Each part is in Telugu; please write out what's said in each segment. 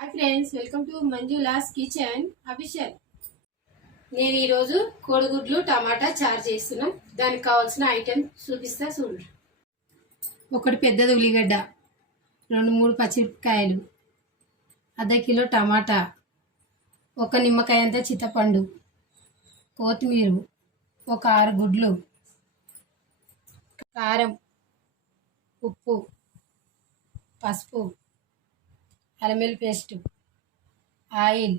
Hi friends, welcome to Manjula's kitchen official. నేను ఈరోజు కోడిగుడ్లు టమాటా చారు చేస్తున్నాం. దానికి కావాల్సిన ఐటెం చూపిస్తా చూడండి. ఒకటి పెద్దది ఉల్లిగడ్డ, 2-3 పచ్చిమిరపకాయలు, అర్ధ కిలో టమాటా, ఒక నిమ్మకాయ అంత చింతపండు, కొత్తిమీర, ఒక 6 గుడ్లు, కారం, ఉప్పు, పసుపు, అల్లం వెల్లుల్లి పేస్ట్, ఆయిల్,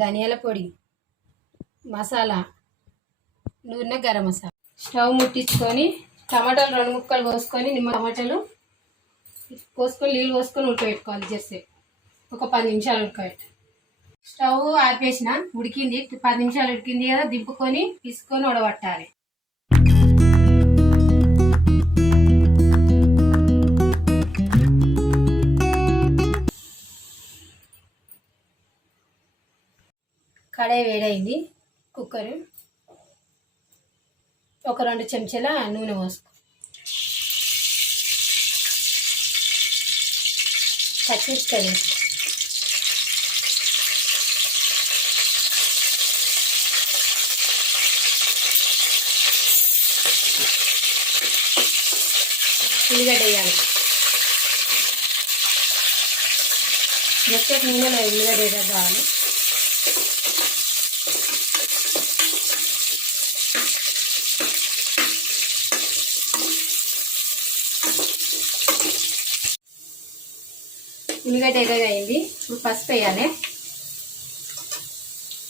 ధనియాల పొడి, మసాలా, నూనె, గరం మసాలా. స్టవ్ ముట్టించుకొని టమాటాలు 2 ముక్కలు కోసుకొని టమాటాలు పోసుకొని నీళ్ళు పోసుకొని ఉడకబెట్టుకోవాలి. జస్ట్ ఒక 10 నిమిషాలు ఉడకబెట్టి స్టవ్ ఆపేసిన. ఉడికింది, 10 నిమిషాలు ఉడికింది కదా, దింపుకొని తీసుకొని ఉడబట్టాలి. కడాయి వేడైంది. కుక్కర్ ఒక 2 చెంచాల నూనె పోసుకో. పచ్చిమిరపకాయలు వేసుకో. ఉల్లిగడ్డ వేయాలి. మొత్తం నూనెలో ఉల్లిగడ్డ వేయడం కావాలి. ఉల్లిగడ్డ ఎర్రగా అయింది. ఇప్పుడు పసుపు వేయాలి.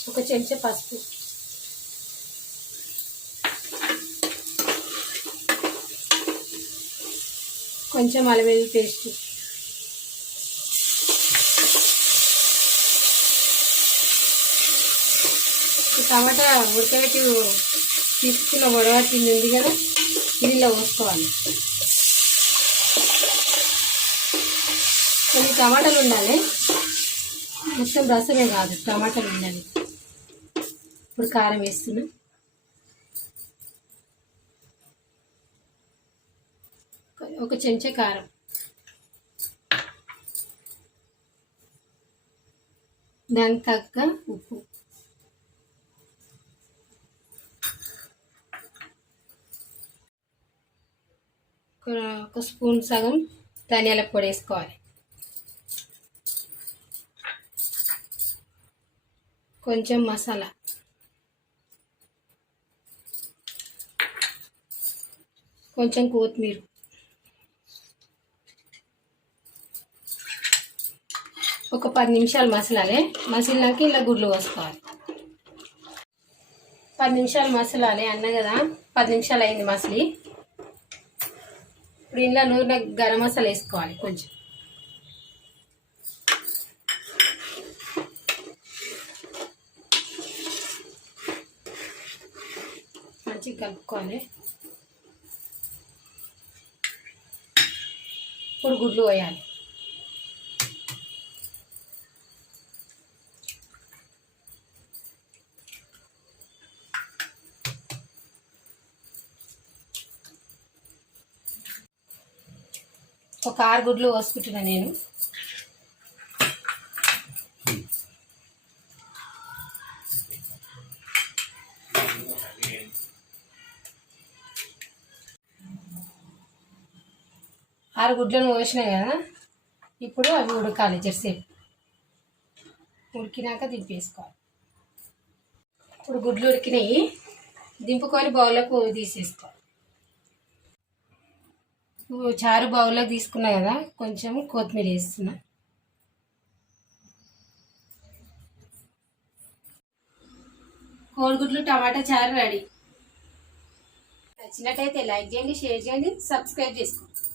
1 చెంచా పసుపు, కొంచెం అల్లం వెల్లుల్లి పేస్ట్, టమాటా ఉడకబెట్టి తీసుకున్న వడగట్టింది ఉంది కదా, నీళ్ళలో పోసుకోవాలి. కొన్ని టమాటాలు ఉండాలి, మొత్తం రసమే కాదు, టమాటాలు ఉండాలి. ఇప్పుడు కారం వేస్తున్నా. ఒక చెంచా కారం, దానికి తగ్గ ఉప్పు, ఒక స్పూన్ సగం ధనియాల పొడి వేసుకోవాలి. కొంచెం మసాలా, కొంచెం కొత్తిమీర, ఒక 10 నిమిషాలు మసలాలి. మసిలినాక ఇలా గుడ్లు పోసుకోవాలి. 10 నిమిషాలు మసలాలి అన్న కదా, 10 నిమిషాలు అయింది మసిలి. ఇప్పుడు ఇంట్లో నూనె గరం మసాలా వేసుకోవాలి. కొంచెం మంచిగా కలుపుకోవాలి. ఇప్పుడు గుడ్లు పోయాలి. ఒక 6 గుడ్లు పోసుకుంటున్నా నేను. ఆరు గుడ్లను పోసినాయి కదా, ఇప్పుడు అవి ఉడకాలి. జర్సేపు ఉడికినాక దింపేసుకోవాలి. ఇప్పుడు గుడ్లు ఉడికినాయి, దింపుకొని బౌల్లోకి తీసేసుకోవాలి. చారు బౌల్లోకి తీసుకున్నా కదా, కొంచెం కొత్తిమీర వేస్తున్నా. కోడిగుడ్లు టమాటా చారు రెడీ. నచ్చినట్టయితే లైక్ చేయండి, షేర్ చేయండి, సబ్స్క్రైబ్ చేసుకోండి.